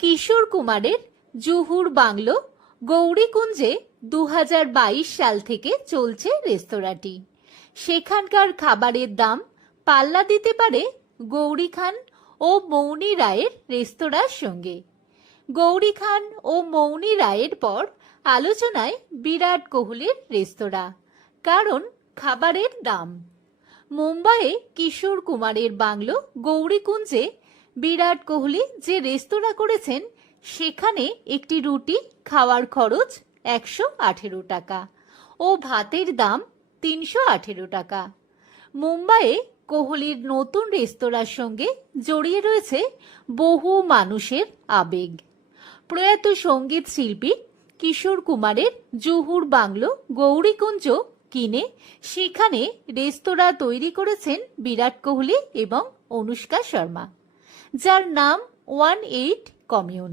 কিশোর কুমারের জুহুর বাংলো গৌরীকুঞ্জে 2022 সাল থেকে চলছে রেস্তোরাঁটি। সেখানকার খাবারের দাম পাল্লা দিতে পারে গৌরী খান ও মৌনী রায়ের রেস্তোরাঁর সঙ্গে। গৌরী খান ও মৌনী রায়ের পর আলোচনায় বিরাট কোহলির রেস্তোরাঁ, কারণ খাবারের দাম। মুম্বাইয়ে কিশোর কুমারের বাংলো গৌরীকুঞ্জে বিরাট কোহলি যে রেস্তোরাঁ করেছেন, সেখানে একটি রুটি খাওয়ার খরচ 118 টাকা ও ভাতের দাম 318 টাকা। মুম্বাইয়ে কোহলির নতুন রেস্তোরাঁর সঙ্গে জড়িয়ে রয়েছে বহু মানুষের আবেগ। প্রয়াত সঙ্গীত শিল্পী কিশোর কুমারের জুহুর বাংলো গৌরীকুঞ্জ কিনে সেখানে রেস্তোরাঁ তৈরি করেছেন বিরাট কোহলি এবং অনুষ্কা শর্মা, যার নাম 18 কমিউন।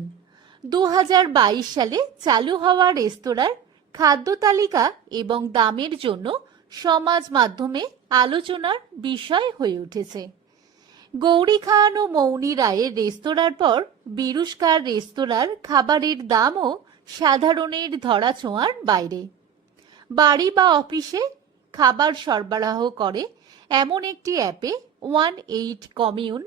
2022 সালে চালু হওয়া রেস্তোরাঁর খাদ্য তালিকা এবং দামের জন্য সমাজ মাধ্যমে আলোচনার বিষয় হয়ে উঠেছে। গৌরী খান ও মৌনী রায়ের রেস্তোরাঁর পর বিরুষ্কার রেস্তোরাঁর খাবারের দামও সাধারণের ধরাছোঁয়ার বাইরে। বাড়ি বা অফিসে খাবার সরবরাহ করে এমন একটি অ্যাপে 18 কমিউন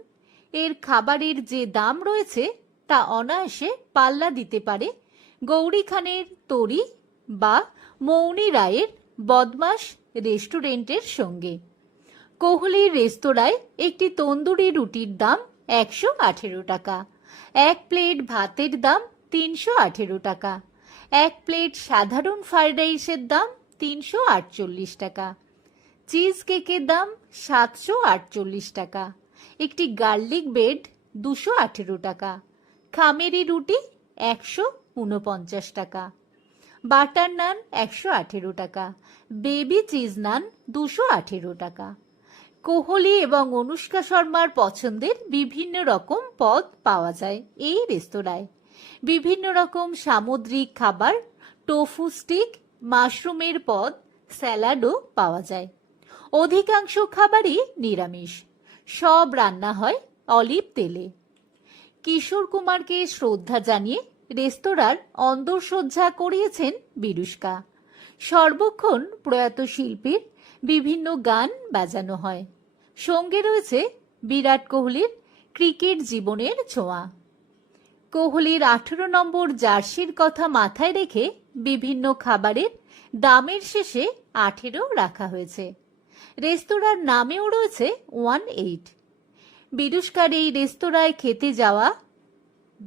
এর খাবারের যে দাম রয়েছে তা অনায়াসে পাল্লা দিতে পারে গৌরী খানের তরি বা মৌনী রায়ের বদমাস রেস্টুরেন্টের সঙ্গে। কোহলির রেস্তোরাঁয় একটি তন্দুরি রুটির দাম 118 টাকা, এক প্লেট ভাতের দাম 318 টাকা, এক প্লেট সাধারণ ফ্রাইড রাইসের দাম 348 টাকা, চিজ কেকের দাম 748 টাকা, একটি গার্লিক ব্রেড 218 টাকা, খামেরি রুটি 149 টাকা, বাটার নান 118 টাকা, বেবি চিজ নান 218 টাকা। কোহলি এবং অনুষ্কা শর্মার পছন্দের বিভিন্ন রকম পদ পাওয়া যায় এই রেস্তোরাঁয়। বিভিন্ন রকম সামুদ্রিক খাবার, টোফু স্টিক, মাশরুমের পদ, স্যালাডও পাওয়া যায়। অধিকাংশ খাবারই নিরামিষ, সব রান্না হয় অলিভ তেলে। কিশোর কুমারকে শ্রদ্ধা জানিয়ে রেস্তোরাঁর অন্দরসজ্জা করিয়েছেন বিরুষ্কা। সর্বক্ষণ প্রয়াত শিল্পীর বিভিন্ন গান বাজানো হয়। সঙ্গে রয়েছে বিরাট কোহলির ক্রিকেট জীবনের ছোঁয়া। কোহলির 18 নম্বর জার্সির কথা মাথায় রেখে বিভিন্ন খাবারের দামের শেষে 18 রাখা হয়েছে। রেস্তোরাঁর নামেও রয়েছে 18। বিরুষ্কার এই রেস্তোরাঁয় খেতে যাওয়া